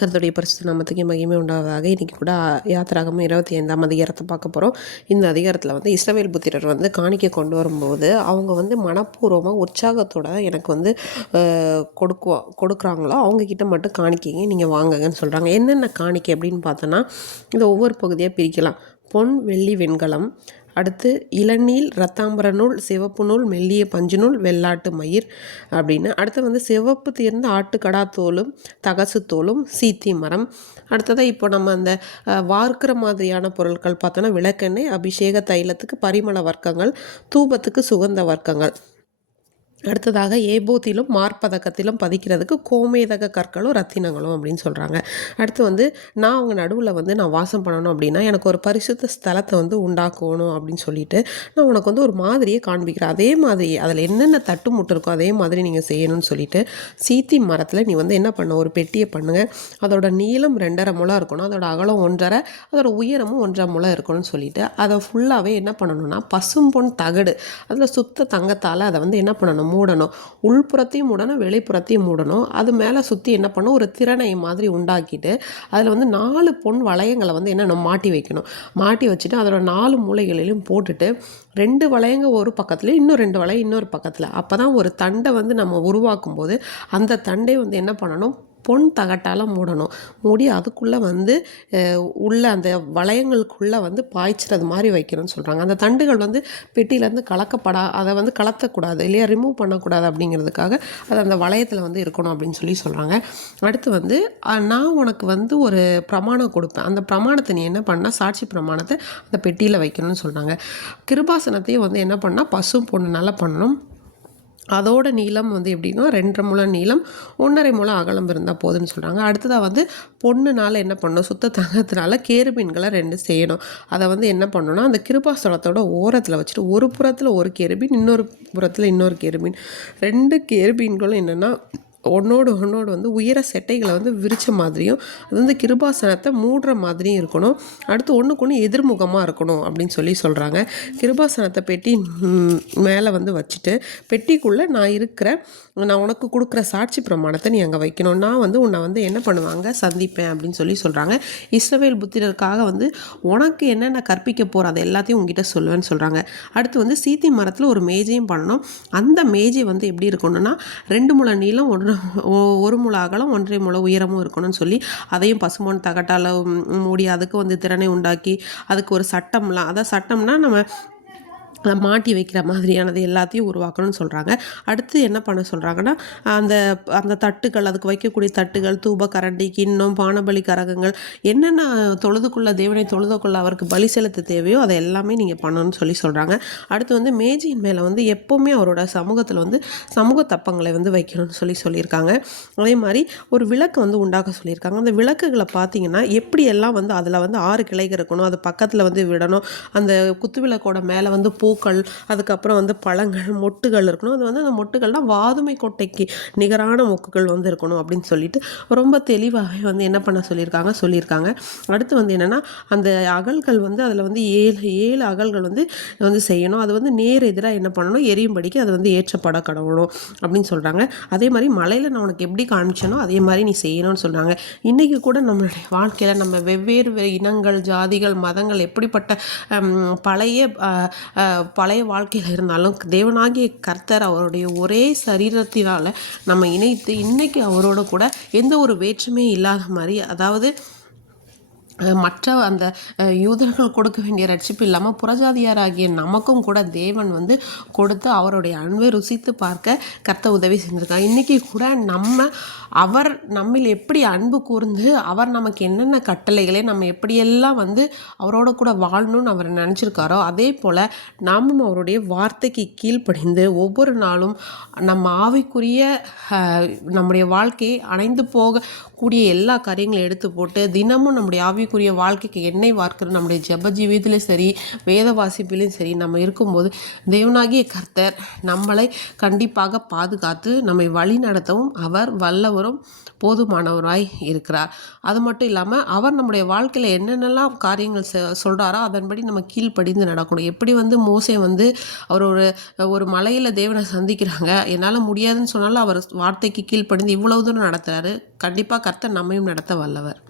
கர்த்தருடைய பரிசுத்த நாமத்துக்கு மகிமை உண்டாவதாக. இன்றைக்கி கூட யாத்திராகமம் 25ஆம் அதிகாரத்தை பார்க்க போகிறோம். இந்த அதிகாரத்தில் வந்து இஸ்ரவேல் புத்திரர் வந்து காணிக்கை கொண்டு வரும்போது அவங்க வந்து மனப்பூர்வமாக உற்சாகத்தோட எனக்கு வந்து கொடுக்குறாங்களோ அவங்கக்கிட்ட மட்டும் காணிக்கைங்க நீங்கள் வாங்குங்கன்னு சொல்கிறாங்க. என்னென்ன காணிக்கை அப்படின்னு பார்த்தோன்னா இதை ஒவ்வொரு பகுதியாக பிரிக்கலாம். பொன், வெள்ளி, வெண்கலம், அடுத்து இளநீல், இரத்தாம்பர நூல், சிவப்பு நூல், மெல்லிய பஞ்சு நூல், வெள்ளாட்டு மயிர் அப்படின்னு. அடுத்து வந்து சிவப்பு தீர்ந்த ஆட்டுக்கடா தோலும், தகசு தோலும், சீத்தி மரம். அடுத்ததாக இப்போ நம்ம அந்த வார்க்கிற மாதிரியான பொருட்கள் பார்த்தோன்னா விளக்கெண்ணெய், அபிஷேக தைலத்துக்கு பரிமள வர்க்கங்கள், தூபத்துக்கு சுகந்த வர்க்கங்கள். அடுத்ததாக ஏபோத்திலும் மார்பதக்கத்திலும் பதிக்கிறதுக்கு கோமேதக கற்களும் ரத்தினங்களும் அப்படின்னு சொல்கிறாங்க. அடுத்து வந்து நான் அவங்க நடுவில் வந்து நான் வாசம் பண்ணணும் அப்படின்னா எனக்கு ஒரு பரிசுத்த ஸ்தலத்தை வந்து உண்டாக்கணும் அப்படின்னு சொல்லிட்டு நான் உனக்கு வந்து ஒரு மாதிரியே காண்பிக்கிறேன். அதே மாதிரி அதில் என்னென்ன தட்டு முட்டு இருக்கோ அதே மாதிரி நீங்கள் செய்யணும்னு சொல்லிட்டு சீத்தி மரத்தில் நீ வந்து என்ன பண்ண ஒரு பெட்டியை பண்ணுங்கள். அதோட நீளம் 2.5 முழம் இருக்கணும், அதோட அகலம் 1.5, அதோட உயரமும் 1.5 முழம் இருக்கணும்னு சொல்லிட்டு அதை ஃபுல்லாகவே என்ன பண்ணணும்னா பசும்பொன் தகடு அதில் சுத்த தங்கத்தால் அதை வந்து என்ன பண்ணணும் மூடணும். உள்புறத்தையும் மூடணும், வெளிப்புறத்தையும் மூடணும். அது மேலே சுற்றி என்ன பண்ணணும் ஒரு திறனை மாதிரி உண்டாக்கிட்டு அதில் வந்து 4 பொன் வளையங்களை வந்து என்ன மாட்டி வைக்கணும். மாட்டி வச்சுட்டு அதோட 4 மூலைகளிலையும் போட்டுட்டு 2 வளையங்க ஒரு பக்கத்துலேயும் இன்னும் 2 வளையம் இன்னொரு பக்கத்தில். அப்போ தான் ஒரு தண்டை வந்து நம்ம உருவாக்கும் போது அந்த தண்டை வந்து என்ன பண்ணணும் பொன் தகட்டால் மூடணும். மூடி அதுக்குள்ளே வந்து உள்ள அந்த வளையங்களுக்குள்ளே வந்து பாய்ச்சிறது மாதிரி வைக்கணும்னு சொல்கிறாங்க. அந்த தண்டுகள் வந்து பெட்டியிலேருந்து அதை வந்து கலத்தக்கூடாது இல்லையா, ரிமூவ் பண்ணக்கூடாது அப்படிங்கிறதுக்காக அது அந்த வளையத்தில் வந்து இருக்கணும் அப்படின்னு சொல்கிறாங்க. அடுத்து வந்து நான் உனக்கு வந்து ஒரு பிரமாணம் கொடுப்பேன். அந்த பிரமாணத்தை நீ என்ன பண்ணால் சாட்சி பிரமாணத்தை அந்த பெட்டியில் வைக்கணும்னு சொல்கிறாங்க. கிருபாசனத்தையும் வந்து என்ன பண்ணால் பசு பொண்ணுனால பண்ணணும். அதோட நீளம் வந்து எப்படின்னா 2.5 முழம் நீளம், 1.5 முழம் அகலம் இருந்தால் போதுன்னு சொல்கிறாங்க. அடுத்ததாக வந்து பொண்ணுனால என்ன பண்ணணும் சுத்த தங்கத்தினால கேருபீன்களை 2 செய்யணும். அதை வந்து என்ன பண்ணணும்னா அந்த கிருபாசனத்தோட ஓரத்தில் வச்சுட்டு ஒரு புறத்தில் ஒரு கேருபீன், இன்னொரு புறத்தில் இன்னொரு கேருபீன். 2 கேருபீன்களும் என்னென்னா ஒன்றோடு வந்து உயர செட்டைகளை வந்து விரிச்ச மாதிரியும் அது வந்து கிருபாசனத்தை மூடுற மாதிரியும் இருக்கணும். அடுத்து ஒன்றுக்கு ஒன்று எதிர்முகமாக இருக்கணும் அப்படின்னு சொல்கிறாங்க. கிருபாசனத்தை பெட்டி மேலே வந்து வச்சுட்டு பெட்டிக்குள்ளே நான் உனக்கு கொடுக்குற சாட்சி பிரமாணத்தை நீ அங்கே வைக்கணும். நான் வந்து உன்னை வந்து என்ன பண்ணுவாங்க சந்திப்பேன் அப்படின்னு சொல்கிறாங்க. இஸ்ரவேல் புத்திரருக்காக வந்து உனக்கு என்னென்ன கற்பிக்க போகிற அதை எல்லாத்தையும் உங்ககிட்ட சொல்லுவேன்னு சொல்கிறாங்க. அடுத்து வந்து சீத்தி மரத்தில் ஒரு மேஜையும் பண்ணணும். அந்த மேஜை வந்து எப்படி இருக்கணும்னா 2 முழம் நீளம், 1 முழ அகலம், 1.5 முழ உயரமும் இருக்கணும்னு சொல்லி அதையும் பசுமோன் தகட்டால் மூடி அதுக்கு வந்து திறனை உண்டாக்கி அதுக்கு ஒரு சட்டம்லாம், அதான் சட்டம்னா நம்ம மாட்டி வைக்கிற மாதிரியானது எல்லாத்தையும் உருவாக்கணும்னு சொல்கிறாங்க. அடுத்து என்ன பண்ண சொல்கிறாங்கன்னா அந்த தட்டுகள், அதுக்கு வைக்கக்கூடிய தட்டுகள், தூப கரண்டி, கிண்ணம், பானபலி கரகங்கள், என்னென்ன தேவனை தொழுதுகொள்ள அவருக்கு பலி செலுத்த தேவையோ அதை எல்லாமே நீங்கள் பண்ணணும்னு சொல்கிறாங்க. அடுத்து வந்து மேஜையின் மேலே வந்து எப்போவுமே அவரோட சமூகத்தில் வந்து சமூக தப்பங்களை வந்து வைக்கணும்னு சொல்லியிருக்காங்க. அதே மாதிரி ஒரு விளக்கு வந்து உண்டாக்க சொல்லியிருக்காங்க. அந்த விளக்குகளை பார்த்தீங்கன்னா எப்படி எல்லாம் வந்து அதில் வந்து 6 கிளைகள் இருக்கணும், அது பக்கத்தில் வந்து விடணும். அந்த குத்து விளக்கோட மேலே வந்து பூக்கள், அதுக்கப்புறம் வந்து பழங்கள், மொட்டுகள் இருக்கணும். அது வந்து அந்த மொட்டுகள்லாம் வாதுமை கொட்டைக்கு நிகரான மொக்குகள் வந்து இருக்கணும் அப்படின்னு சொல்லிட்டு ரொம்ப தெளிவாகவே வந்து என்ன பண்ண சொல்லியிருக்காங்க. அடுத்து வந்து என்னென்னா அந்த அகல்கள் வந்து அதில் வந்து 7 அகல்கள் வந்து செய்யணும். அது வந்து நேர் எதிராக என்ன பண்ணணும் எரியும்படிக்கு அது வந்து ஏற்றப்பட கடவுளும் அப்படின்னு சொல்கிறாங்க. அதே மாதிரி மலையில் நான் உனக்கு எப்படி காமிச்சனோ அதே மாதிரி நீ செய்யணும்னு சொல்கிறாங்க. இன்றைக்கி கூட நம்மளுடைய வாழ்க்கையில் நம்ம வெவ்வேறு இனங்கள், ஜாதிகள், மதங்கள் எப்படிப்பட்ட பழைய வாழ்க்கையில் இருந்தாலும் தேவனாகிய கர்த்தர் அவருடைய ஒரே சரீரத்தினால் நம்ம இணைத்து இன்றைக்கி அவரோட கூட எந்த ஒரு வேற்றுமே இல்லாத மாதிரி, அதாவது மற்ற அந்த யூதர்கள் கொடுக்க வேண்டிய ரட்சிப்பு இல்லாமல் புறஜாதியாராகிய நமக்கும் கூட தேவன் வந்து கொடுத்து அவருடைய அன்பை ருசித்து பார்க்க கர்த்தர் உதவி செஞ்சுருக்காங்க. இன்றைக்கி கூட அவர் நம்மில் எப்படி அன்பு கூர்ந்து அவர் நமக்கு என்னென்ன கட்டளைகளை நம்ம எப்படியெல்லாம் வந்து அவரோட கூட வாழணும்னு அவர் நினச்சிருக்காரோ அதே போல் நாமும் அவருடைய வார்த்தைக்கு கீழ்ப்படிந்து ஒவ்வொரு நாளும் நம்ம ஆவிக்குரிய நம்முடைய வாழ்க்கையை அணைந்து போகக்கூடிய எல்லா காரியங்களையும் எடுத்து போட்டு தினமும் நம்முடைய ஆவிக்குரிய வாழ்க்கைக்கு எண்ணெய் வார்க்கிற நம்முடைய ஜெப ஜீவியத்திலும் சரி, வேத வாசிப்பிலும் சரி நம்ம இருக்கும்போது தேவனாகிய கர்த்தர் நம்மளை கண்டிப்பாக பாதுகாத்து நம்மை வழி நடத்தவும் அவர் வல்லவரும் போதுமானவராய் இருக்கிறார். அது மட்டும் இல்லாமல் அவர் நம்முடைய வாழ்க்கையில் என்னென்னலாம் காரியங்கள் சொல்கிறாரோ அதன்படி நம்ம கீழ்ப்படிந்து நடக்கணும். எப்படி மோசே அவர் ஒரு மலையில் தேவனை சந்திக்கிறாங்க, என்னால் முடியாதுன்னு சொன்னாலும் அவர் வார்த்தைக்கு கீழ்ப்படிந்து இவ்வளவு தூரம் நடத்துகிறாரு. கண்டிப்பாக கர்த்தர் நம்மையும் நடத்த வல்லவர்.